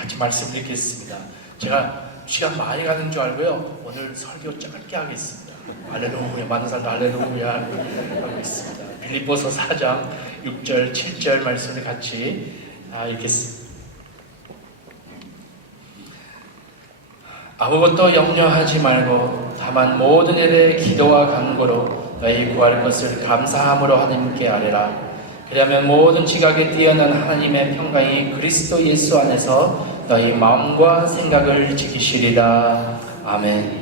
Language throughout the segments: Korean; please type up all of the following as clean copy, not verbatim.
같이 말씀 드리겠습니다. 제가 시간 많이 가는 줄 알고요. 오늘 설교 짧게 하겠습니다. 할렐루야, 많은 사람들 할렐루야 하고 있습니다. 빌립보서 4장 6절, 7절 말씀을 같이 읽겠습니다. 아무것도 염려하지 말고 다만 모든 일에 기도와 간구로 너희 구할 것을 감사함으로 하나님께 아뢰라. 그러면 모든 지각에 뛰어난 하나님의 평강이 그리스도 예수 안에서 너희 마음과 생각을 지키시리라. 아멘.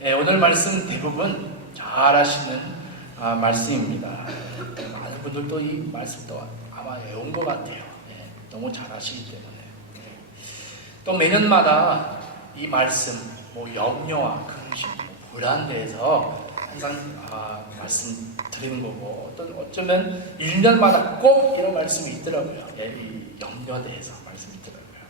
네, 오늘 말씀 대부분 잘 아시는 말씀입니다. 많은 분들도 이 말씀도 아마 외운 것 같아요. 네, 너무 잘 아시기 때문에. 또 매년마다 이 말씀, 염려와 근심, 불안에 대해서 항상 말씀 드리는 거고, 어쩌면 1년마다 꼭 이런 말씀이 있더라고요. 이 염려에 대해서 말씀이 있더라고요.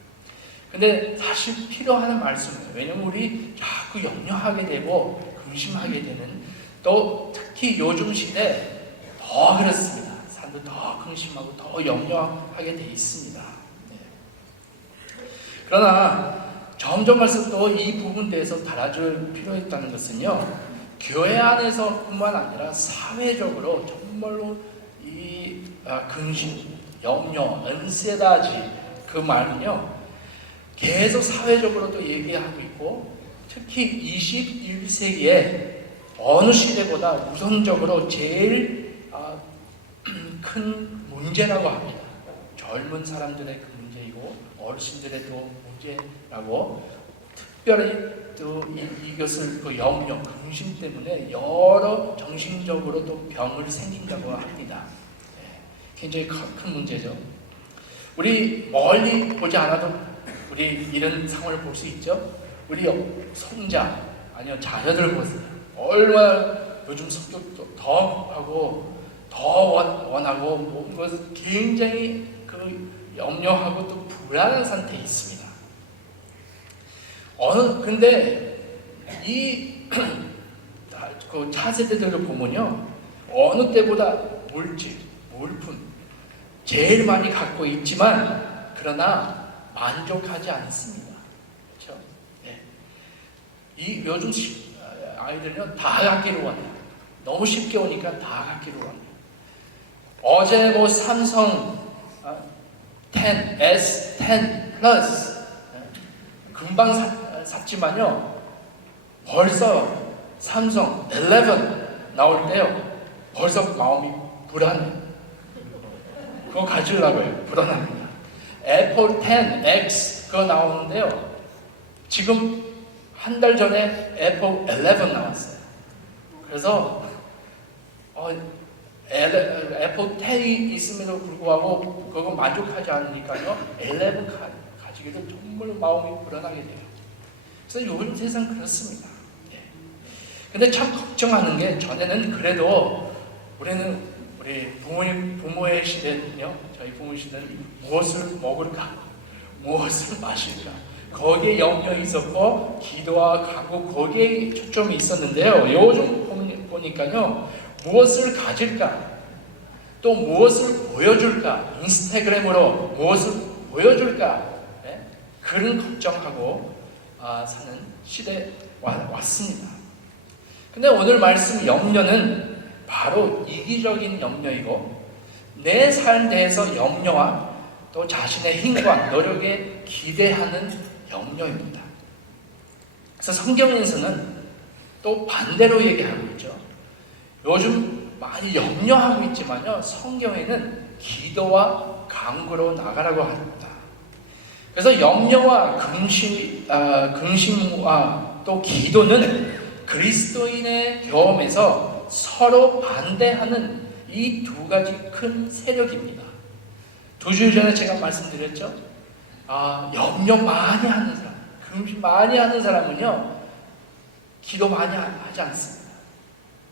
근데 사실 필요한 말씀이에요. 왜냐면 우리 자꾸 염려하게 되고 근심하게 되는, 또 특히 요즘 시대 더 그렇습니다. 사람들 더 근심하고 더 염려하게 돼 있습니다. 그러나 점점 갈수록 또 이 부분에 대해서 달라질 필요가 있다는 것은요, 교회 안에서뿐만 아니라 사회적으로 정말로 이 근심, 염려, 은세다지, 그 말은요 계속 사회적으로도 얘기하고 있고, 특히 21세기에 어느 시대보다 우선적으로 제일 큰 문제라고 합니다. 젊은 사람들의 그 문제이고 어르신들의 또 문제라고, 특별히 또 이것을 그 염려, 근심 때문에 여러 정신적으로 또 병을 생긴다고 합니다. 네, 굉장히 큰 문제죠. 우리 멀리 보지 않아도 우리 이런 상황을 볼 수 있죠. 우리 손자 아니면 자녀들 보세요. 얼마나 요즘 성격도 더 하고 더 원하고 모든 것을 굉장히 그 염려하고 또 불안한 상태에 있습니다. 근데 그 차세대들을 보면요, 어느 때보다 물질, 물품 제일 많이 갖고 있지만 그러나 만족하지 않습니다. 그렇죠? 네. 요즘 아이들은 다 갖기로 원해요. 너무 쉽게 오니까 다 갖기로 원해요. 어제 삼성 10S, 10 플러스 금방 샀지만요, 벌써 삼성 11 나올 때요 벌써 마음이 불안해요. 그거 가지려고요. 불안합니다. 애플 10X 그거 나오는데요, 지금 한 달 전에 애플 11 나왔어요. 그래서 애플 10이 있음에도 불구하고 그거 만족하지 않으니까요 11 가지기도 정말 마음이 불안하게 돼요. 그래서 요즘 세상 그렇습니다. 근데 참 걱정하는 게, 전에는 그래도 우리 부모의 시대는요, 저희 부모의 시대는 무엇을 먹을까, 무엇을 마실까, 거기에 염려가 있었고 기도와 각오 거기에 초점이 있었는데요, 요즘 보니까요 무엇을 가질까, 또 무엇을 보여줄까, 인스타그램으로 무엇을 보여줄까, 그런 걱정하고 사는 시대에 왔습니다. 근데 오늘 말씀 염려는 바로 이기적인 염려이고, 내 삶에 대해서 염려와 또 자신의 힘과 노력에 기대하는 염려입니다. 그래서 성경에서는 또 반대로 얘기하고 있죠. 요즘 많이 염려하고 있지만요, 성경에는 기도와 간구로 나가라고 합니다. 그래서 염려와 근심과 또 기도는 그리스도인의 경험에서 서로 반대하는 이 두 가지 큰 세력입니다. 2주 전에 제가 말씀드렸죠. 염려 많이 하는 사람, 근심 많이 하는 사람은요 기도 많이 하지 않습니다.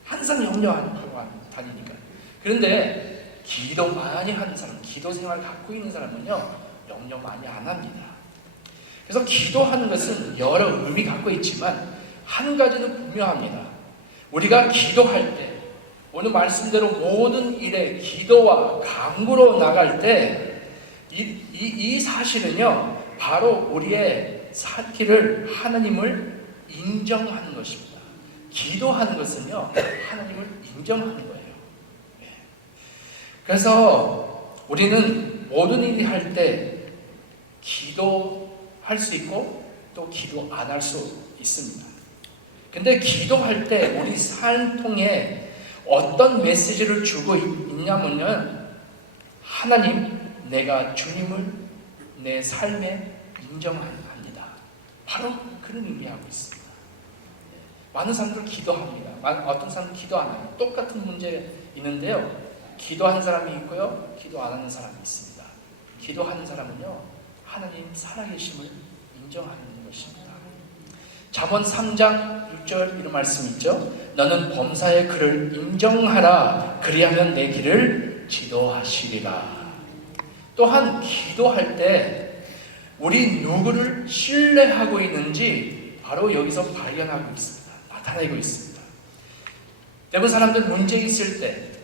항상 염려하고 다니니까. 그런데 기도 많이 하는 사람, 기도 생활 갖고 있는 사람은요 염려 많이 안 합니다. 그래서 기도하는 것은 여러 의미 갖고 있지만 한 가지는 분명합니다. 우리가 기도할 때, 오늘 말씀대로 모든 일에 기도와 간구로 나갈 때 이 사실은요, 바로 우리의 살기를 하나님을 인정하는 것입니다. 기도하는 것은요, 하나님을 인정하는 거예요. 그래서 우리는 모든 일이 할 때 기도할 수 있고 또 기도 안 할 수 있습니다. 근데 기도할 때 우리 삶 통해 어떤 메시지를 주고 있냐면요, 하나님, 내가 주님을 내 삶에 인정합니다. 바로 그런 의미하고 있습니다. 많은 사람들 기도합니다. 어떤 사람은 기도 안 해요. 똑같은 문제 있는데요, 기도하는 사람이 있고요, 기도 안 하는 사람이 있습니다. 기도하는 사람은요, 하나님 살아계심을 인정하는 것입니다. 잠언 3장 6절 이런 말씀이 있죠. 너는 범사의 그를 인정하라. 그리하면 내 길을 지도하시리라. 또한 기도할 때 우리 누구를 신뢰하고 있는지 바로 여기서 발견하고 있습니다. 나타내고 있습니다. 대부분 사람들 문제 있을 때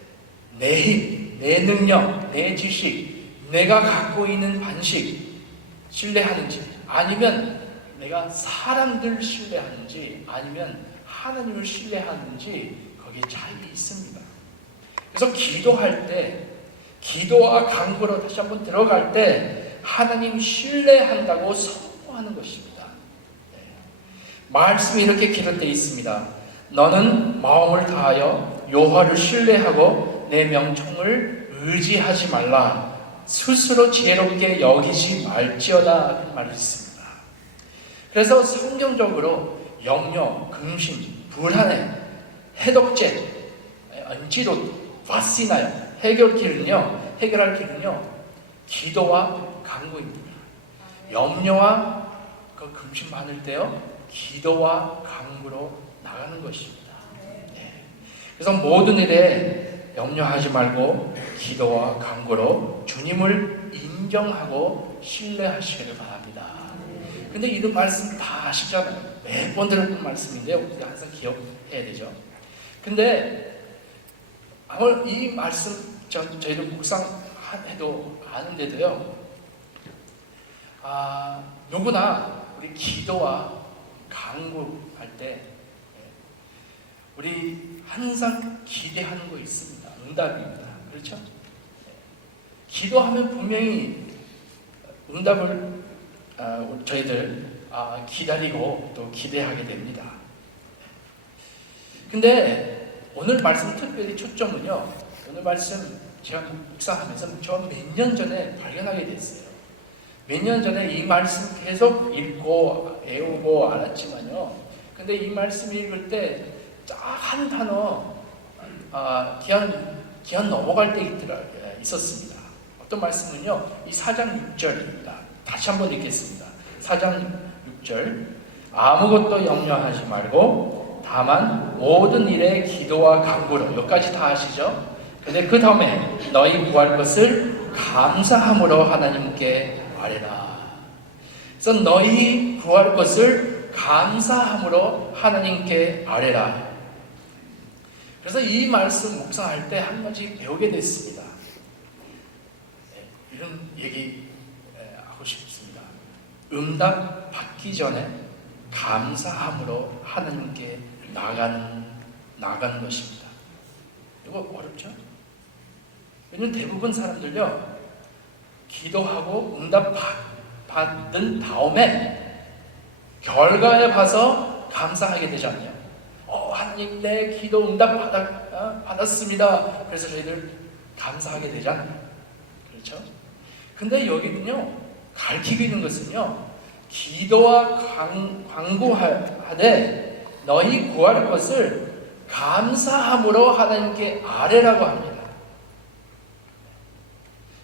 내 힘, 내 능력, 내 지식, 내가 갖고 있는 반식 신뢰하는지, 아니면 내가 사람들 신뢰하는지, 아니면 하나님을 신뢰하는지, 거기에 차이가 있습니다. 그래서 기도할 때, 기도와 간구로 다시 한번 들어갈 때 하나님 신뢰한다고 선포하는 것입니다. 말씀이 이렇게 기록되어 있습니다. 너는 마음을 다하여 여호와를 신뢰하고 내 명청을 의지하지 말라. 스스로 지혜롭게 여기지 말지어다. 그 말이 있습니다. 그래서 성경적으로 염려, 근심, 불안해, 해독제, 안티도트, 바시나요, 해결할 길은요, 기도와 간구입니다. 염려와 그 근심 많을 때요, 기도와 간구로 나가는 것입니다. 그래서 모든 일에 염려하지 말고 기도와 간구로 주님을 인정하고 신뢰하시기를 바랍니다. 근데 이런 말씀 다 아시잖아요. 매번 들었던 말씀인데요, 우리가 항상 기억해야 되죠. 근데 아무 이 말씀 저희도 묵상해도 아는데도요, 누구나 우리 기도와 간구할 때 우리 항상 기대하는 거 있습니다. 응답입니다. 그렇죠? 기도하면 분명히 응답을 저희들 기다리고 또 기대하게 됩니다. 근데 오늘 말씀 특별히 초점은요, 오늘 말씀 제가 묵상하면서 저 몇 년 전에 발견하게 됐어요. 몇 년 전에 이 말씀 계속 읽고 외우고 알았지만요, 근데 이 말씀 읽을 때 딱 한 단어 기한 넘어갈 때 있었습니다. 어떤 말씀은요, 이 4장 6절입니다. 다시 한번 읽겠습니다. 4장 6절, 아무것도 염려하지 말고 다만 모든 일에 기도와 간구로, 여기까지 다 아시죠? 근데 그 다음에 너희 구할 것을 감사함으로 하나님께 아뢰라. 그래서 너희 구할 것을 감사함으로 하나님께 아뢰라. 그래서 이 말씀 묵상할 때 한 가지 배우게 됐습니다. 이런 얘기 하고 싶습니다. 응답 받기 전에 감사함으로 하나님께 나가는 것입니다. 이거 어렵죠? 왜냐면 대부분 사람들요, 기도하고 응답 받은 다음에 결과에 봐서 감사하게 되지 않나요? 하나님, 내 기도 응답 받았습니다. 그래서 저희들 감사하게 되지 않나요? 그렇죠? 근데 여기는요, 가르치고 있는 것은요, 기도와 간구하되 너희 구할 것을 감사함으로 하나님께 아뢰라고 합니다.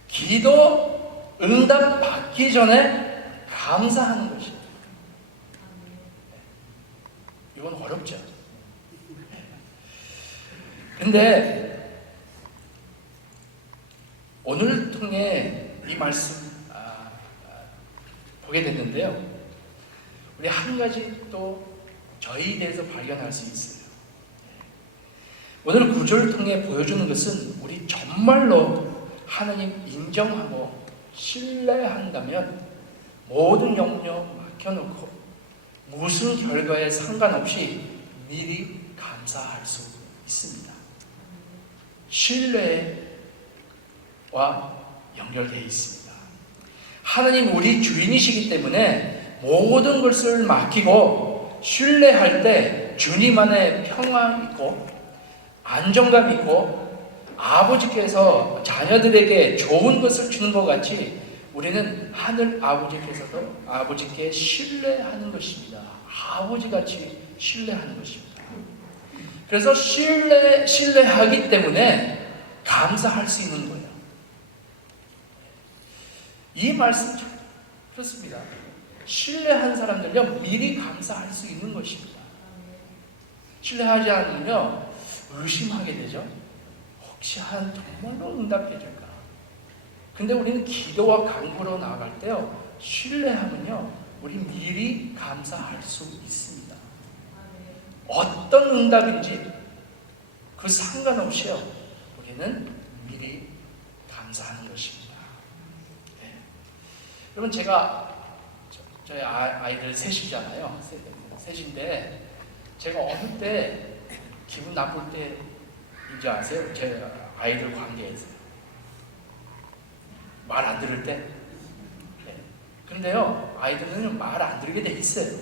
기도 응답 받기 전에 감사하는 것입니다. 이건 어렵죠. 근데 오늘 통해 이 말씀 보게 됐는데요, 우리 한 가지 또 저희에 대해서 발견할 수 있어요. 오늘 구절을 통해 보여주는 것은 우리 정말로 하나님 인정하고 신뢰한다면 모든 염려 맡겨놓고 무슨 결과에 상관없이 미리 감사할 수 있습니다. 신뢰와 연결되어 있습니다. 하나님 우리 주인이시기 때문에 모든 것을 맡기고 신뢰할 때 주님 안에 평화 있고 안정감 있고 아버지께서 자녀들에게 좋은 것을 주는 것 같이 우리는 하늘 아버지께서도 아버지께 신뢰하는 것입니다. 아버지같이 신뢰하는 것입니다. 그래서 신뢰하기 때문에 감사할 수 있는 거예요. 이 말씀 참 그렇습니다. 신뢰한 사람들요 미리 감사할 수 있는 것입니다. 신뢰하지 않으면요 의심하게 되죠. 혹시 정말로 응답해줄까? 근데 우리는 기도와 간구로 나아갈 때요 신뢰하면요 우리 미리 감사할 수 있습니다. 어떤 응답인지 그 상관없이요 우리는 미리 감사하는 것입니다. 네. 여러분 제가 저희 아이들 셋이잖아요. 셋인데 제가 어느 때 기분 나쁠 때인지 아세요? 제 아이들 관계에서 말 안 들을 때. 네. 근데요 아이들은 말 안 들게 돼 있어요.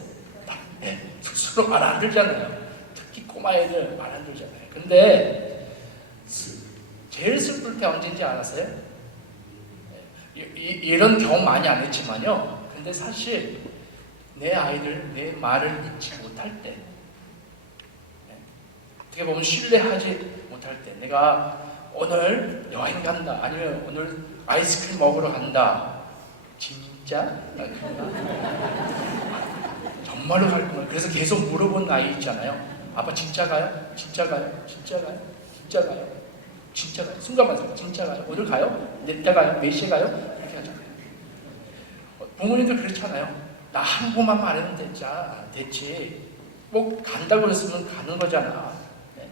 네. 스스로 말 안 들잖아요. 특히 꼬마 애들 말 안 들잖아요. 근데 제일 슬플 때 언제인지 알았어요? 이런 경험 많이 안 했지만요. 근데 사실 내 아이들 내 말을 믿지 못할 때, 어떻게 보면 신뢰하지 못할 때, 내가 오늘 여행 간다, 아니면 오늘 아이스크림 먹으러 간다, 진짜? 정말로 갈 거야. 그래서 계속 물어본 아이 있잖아요. 아빠 진짜 가요? 진짜 가요? 진짜 가요? 진짜 가요? 진짜 가요? 순간만 진짜 가요? 오늘 가요? 내 가요? 몇 시에 가요? 이렇게 하잖아요. 부모님도 그렇잖아요. 나 한 번만 말하면 됐지. 뭐 간다고 그랬으면 가는 거잖아. 네.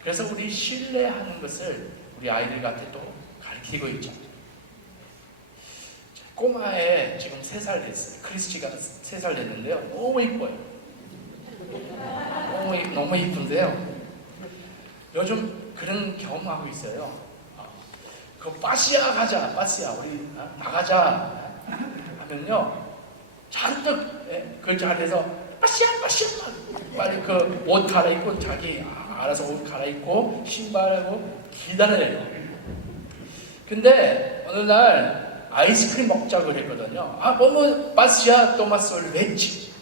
그래서 우리 신뢰하는 것을 우리 아이들한테 또 가르치고 있죠. 꼬마에 지금 3살 됐어요. 크리스티가 3살 됐는데요. 너무 이뻐요. 너무 이쁜데요. 요즘 그런 경험하고 있어요. 그 빠시야 가자, 빠시야 우리 나가자 하면요. 잔뜩 그 자리에서 빠시야 빨리 그 옷 갈아입고 자기 알아서 옷 갈아입고 신발하고 기다려요. 근데 어느 날 아이스크림 먹자고 그랬거든요. 뭐뭐 빠시야 토마스 벤치.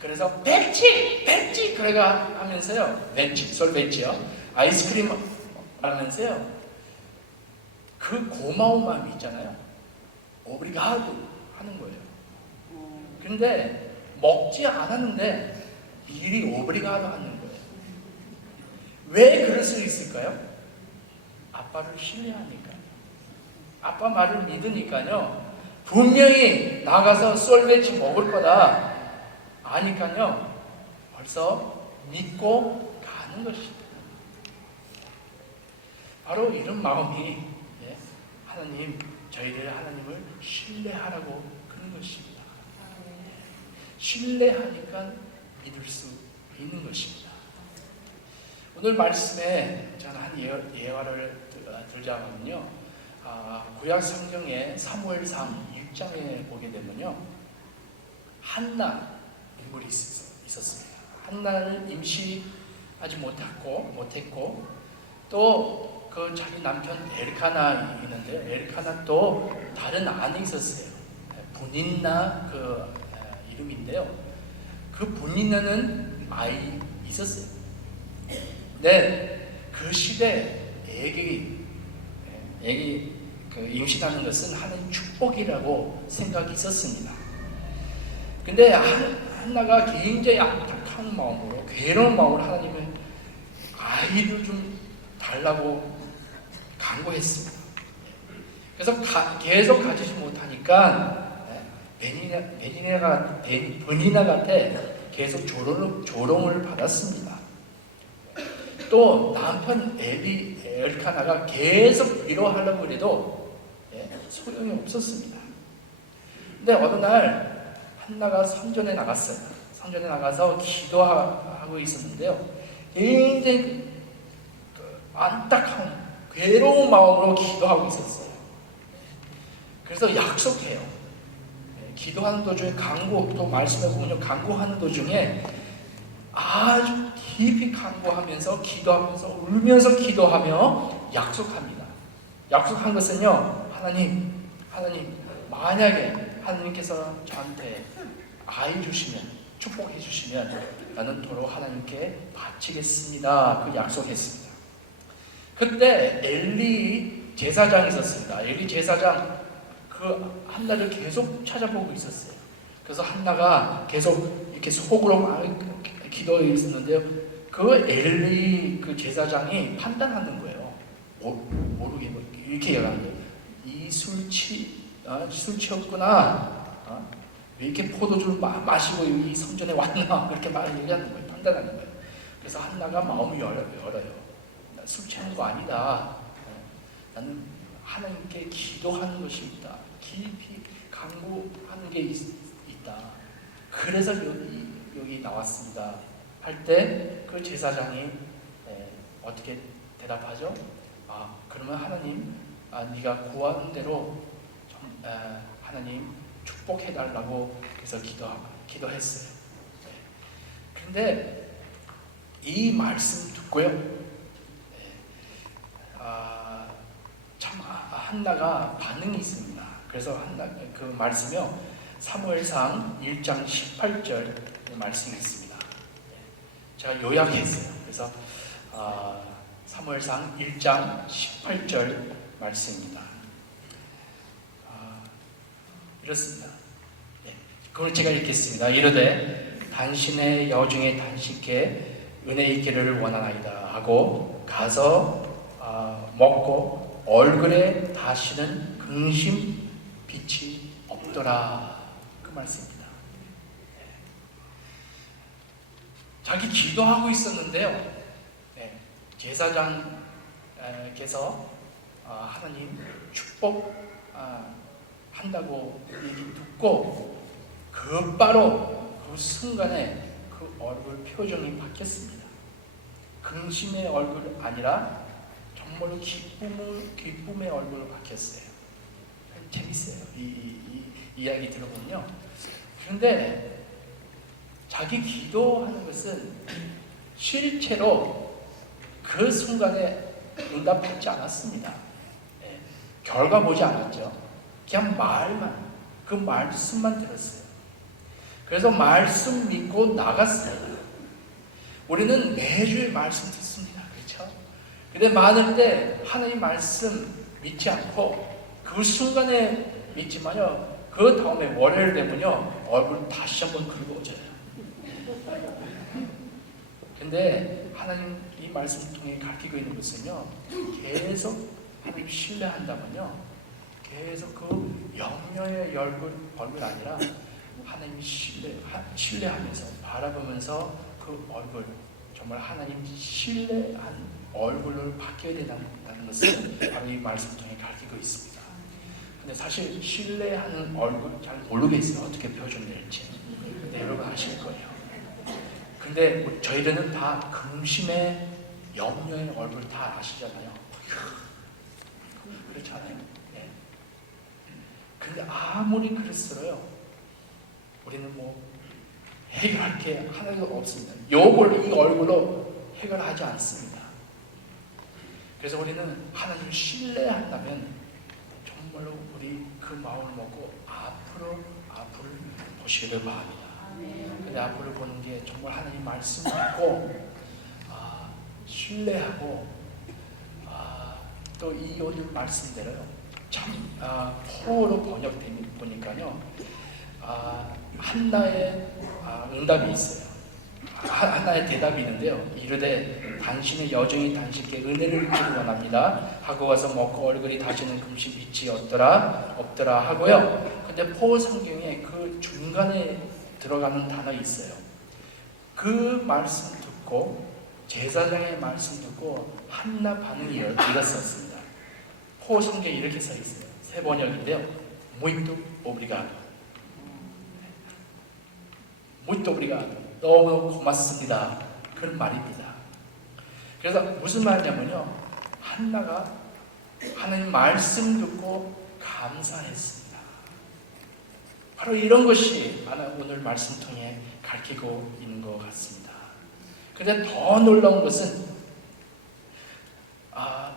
그래서 벤치 그래가 하면서요. 벤치요. 아이스크림 하면서요. 그 고마운 마음이 있잖아요. 오브리가도 하는 거예요. 근데 먹지 않았는데 미리 오브리가도 하는 거예요. 왜 그럴 수 있을까요? 아빠를 신뢰하니까. 아빠 말을 믿으니까요. 분명히 나가서 솔베치 먹을 거다 아니까요. 벌써 믿고 가는 것입니다. 바로 이런 마음이 저희들 하나님을 신뢰하라고 그런 것입니다. 신뢰하니까 믿을 수 있는 것입니다. 오늘 말씀에 저는 한 예화를 들자면요. 구약 성경의 사무엘상 1장에 보게 되면요. 한나 인물이 있었습니다. 한나는 임시하지 못했고 또 그 자기 남편 엘카나 있는데 엘카나 또 다른 아내 있었어요. 분인나 그 이름인데요. 그 분인나는 아이 있었어요. 네, 그 시대 애기 그 임신하는 것은 하나님 축복이라고 생각이 있었습니다. 근데 한나가 굉장히 안타까운 마음으로 괴로운 마음으로 하나님의 아이를 좀 달라고 간구했습니다. 그래서 계속 가지지 못하니까 베니나한테 계속 조롱을 받았습니다. 또 남편 엘카나가 계속 위로하려고 해도 소용이 없었습니다. 근데 어느 날 한나가 성전에 나갔어요. 성전에 나가서 기도하고 있었는데요. 굉장히 안타까운 괴로운 마음으로 기도하고 있었어요. 그래서 약속해요. 기도하는 도중에 또 말씀에 보면 간구하는 도중에 아주 깊이 간구하면서 기도하면서 울면서 기도하며 약속합니다. 약속한 것은요, 하나님 만약에 하나님께서 저한테 아이 주시면, 축복해 주시면 나는 도로 하나님께 바치겠습니다. 그 약속했습니다. 그때 엘리 제사장이 있었습니다. 엘리 제사장 그 한나를 계속 찾아보고 있었어요. 그래서 한나가 계속 이렇게 속으로 막 기도해 있었는데요. 그 엘리 그 제사장이 판단하는 거예요. 모르게 이렇게 얘기하는데 이 술 취했구나. 왜 이렇게 포도주를 마시고 이 성전에 왔나? 그렇게 막 얘기하는 거예요. 판단하는 거예요. 그래서 한나가 마음이 열어요. 나 술 취한 거 아니다. 나는 하나님께 기도하는 것이 있다. 깊이 간구하는 게 있다. 그래서 여기 나왔습니다. 할 때 그 제사장이 어떻게 대답하죠? 그러면 하나님, 네가 구하는 대로 하나님 축복해달라고 그래서 기도했어요. 그런데 이 말씀 듣고요, 참 한나가 반응이 있습니다. 그래서 그 말씀이요, 사무엘상 1장 18절 말씀이 있습니다. 제가 요약했어요. 그래서 사무엘상 1장 18절 말씀입니다. 이렇습니다. 그걸 제가 읽겠습니다. 이르되 당신의 여중에 당신께 은혜 있기를 원하나이다 하고 가서 먹고 얼굴에 다시는 근심 빛이 없더라. 그 말씀입니다. 자기 기도하고 있었는데요, 제사장께서 하나님 축복 한다고 얘기 듣고 곧바로 그 순간에 그 얼굴 표정이 바뀌었습니다. 근심의 얼굴 아니라 정말로 기쁨의 얼굴로 바뀌었어요. 재밌어요. 이 이야기 들어보면요. 그런데 자기 기도하는 것은 실제로 그 순간에 응답받지 않았습니다. 결과 보지 않았죠. 그냥 그 말씀만 들었어요. 그래서 말씀 믿고 나갔어요. 우리는 매주에 말씀 듣습니다. 그렇죠? 근데 많을 때 하나님 말씀 믿지 않고 그 순간에 믿지만요, 그 다음에 월요일 되면요 얼굴 다시 한번 긁어져요. 근데 하나님 이 말씀 통해 가르치고 있는 것은요, 계속 하나님 신뢰한다면요, 계속 그 염려의 얼굴 아니라 하나님 신뢰하면서 바라보면서 그 얼굴, 정말 하나님 신뢰한 얼굴로 바뀌어야 된다는 것을 바로 이 말씀 통해 가르치고 있습니다. 근데 사실 신뢰하는 얼굴 잘 모르겠어요. 어떻게 표현될지. 근데 여러분 아실 거예요. 근데 저희들은 다 근심의 염려의 얼굴 다 아시잖아요. 그렇잖아요. 네. 근데 아무리 그랬어요, 우리는 뭐 해결할 게 하나도 없습니다. 요걸 이 얼굴로 해결하지 않습니다. 그래서 우리는 하나님을 신뢰한다면 정말로 우리 그 마음을 먹고 앞으로 보시기를 바랍니다. 근데 앞으로 보는 게 정말 하나님 말씀 듣고 신뢰하고 또 이 오늘 말씀대로요, 참 포로 번역되니까요, 한나의 응답이 있어요. 한나의 대답이 있는데요, 이르되 당신의 여종이 당신께 은혜를 입기를 원합니다 하고 와서 먹고 얼굴이 다시는 금시 빛이 없더라 하고요. 근데 포 성경에 그 중간에 들어가는 단어 있어요. 그 말씀 듣고 제사장의 말씀 듣고 한나 반응이 이렇습니다. 포 성경에 이렇게 써 있어요. 새 번역인데요. Muito obrigado. Muito obrigado. 너무 고맙습니다. 그런 말입니다. 그래서 무슨 말이냐면요. 한나가 하나님 말씀 듣고 감사했습니다. 바로 이런 것이 오늘 말씀 통해 가르치고 있는 것 같습니다. 그런데 더 놀라운 것은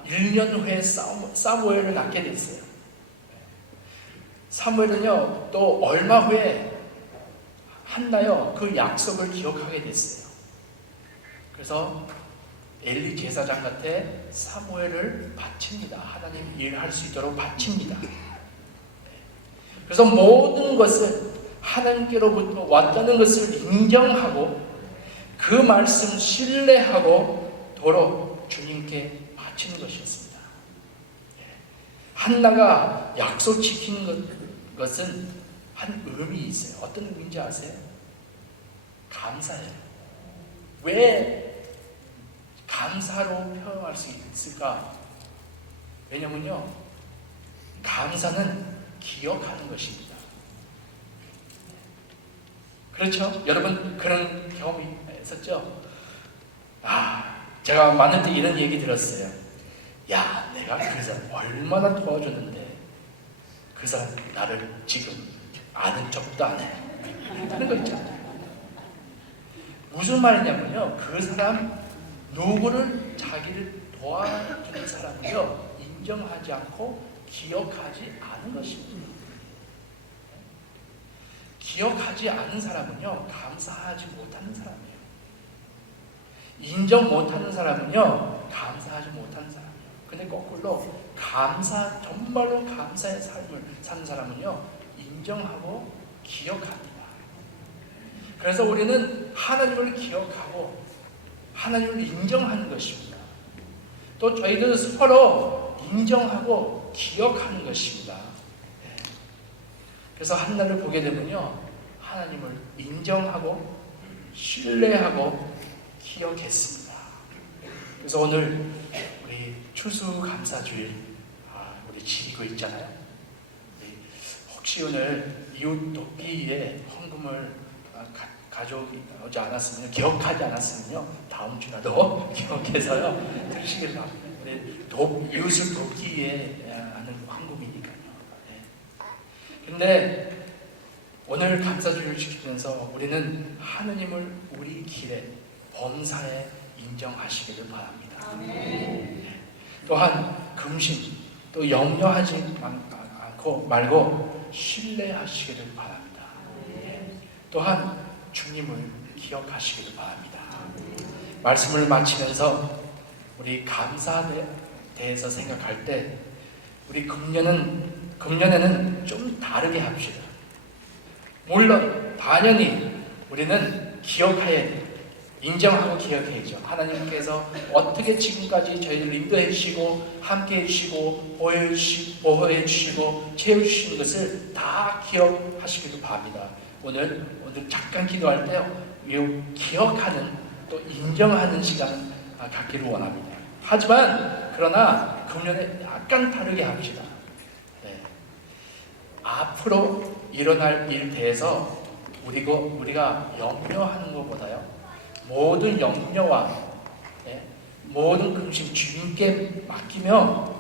1년 후에 사무엘을 낳게 됐어요. 사무엘은요, 또 얼마 후에 한나요, 그 약속을 기억하게 됐어요. 그래서 엘리 제사장한테 사무엘을 바칩니다. 하나님 일할 수 있도록 바칩니다. 그래서 모든 것은 하나님께로부터 왔다는 것을 인정하고 그 말씀 신뢰하고 도로 주님께 바치는 것이었습니다. 한나가 약속 지키는 것은 한 의미 있어요. 어떤 의미인지 아세요? 감사해요. 왜 감사로 표현할 수 있을까? 왜냐면요, 감사는 기억하는 것입니다. 그렇죠? 여러분 그런 경험이 있었죠? 제가 많은 때 이런 얘기 들었어요. 야, 내가 그 사람 얼마나 도와줬는데 그 사람 나를 지금 아는 척도 안 해. 그런 거 있잖아요. 무슨 말이냐면요, 그 사람 누구를 자기를 도와주는 사람을요 인정하지 않고 기억하지 않은 것입니다. 기억하지 않은 사람은요 감사하지 못하는 사람이에요. 인정 못하는 사람은요 감사하지 못하는 사람이에요. 근데 거꾸로 정말로 감사의 삶을 사는 사람은요 인정하고 기억합니다. 그래서 우리는 하나님을 기억하고 하나님을 인정하는 것입니다. 또 저희들 서로 인정하고 기억하는 것입니다. 그래서 한나를 보게 되면요 하나님을 인정하고 신뢰하고 기억했습니다. 그래서 오늘 우리 추수감사주일 우리 지키고 있잖아요. 혹시 오늘 이웃 돕기에 헌금을 가져오지 않았으면, 기억하지 않았으면요 다음 주라도 기억해서요 드리시길 바랍니다. 이웃을 돕기에 하는 헌금이니까요. 근데 오늘 감사주일을 지키면서 우리는 하느님을 우리 길에 범사에 인정하시기를 바랍니다. 또한 금신 또 염려하지 말고 신뢰하시기를 바랍니다. 또한 주님을 기억하시기를 바랍니다. 말씀을 마치면서 우리 감사에 대해서 생각할 때 우리 금년에는 좀 다르게 합시다. 물론 당연히 우리는 인정하고 기억해야죠. 하나님께서 어떻게 지금까지 저희를 인도해 주시고 함께해 주시고 보호해 주시고 채워주시는 것을 다 기억하시기를 바랍니다. 오늘 잠깐 기도할 때요 기억하는 또 인정하는 시간 갖기를 원합니다. 하지만 그러나 금년에 약간 다르게 합시다. 앞으로 일어날 일 대해서 우리가 염려하는 것보다요 모든 염려와 모든 근심 주님께 맡기며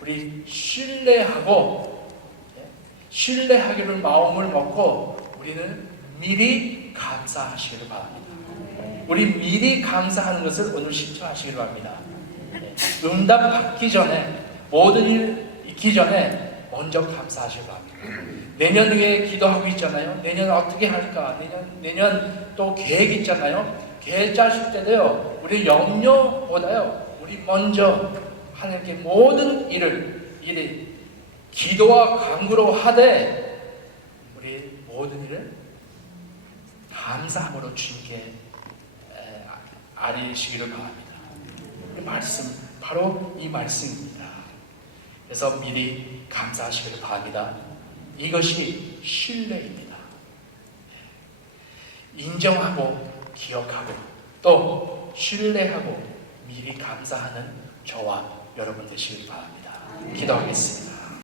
우리 신뢰하기를 마음을 먹고 우리는 미리 감사하시기를 바랍니다. 우리 미리 감사하는 것을 오늘 실천하시기를 바랍니다. 응답 받기 전에 모든 일 있기 전에 먼저 감사하시기 바랍니다. 내년 위에 기도하고 있잖아요. 내년 어떻게 할까? 내년 또 계획 있잖아요. 계획 짜실 때도요. 우리 염려보다요. 우리 먼저 하나님께 모든 일을 기도와 간구로 하되 우리 모든 일을 감사함으로 주님께 아뢰시기를 바랍니다. 바로 이 말씀입니다. 그래서 미리 감사하시기를 바랍니다. 이것이 신뢰입니다. 인정하고 기억하고 또 신뢰하고 미리 감사하는 저와 여러분 되시길 바랍니다. 기도하겠습니다.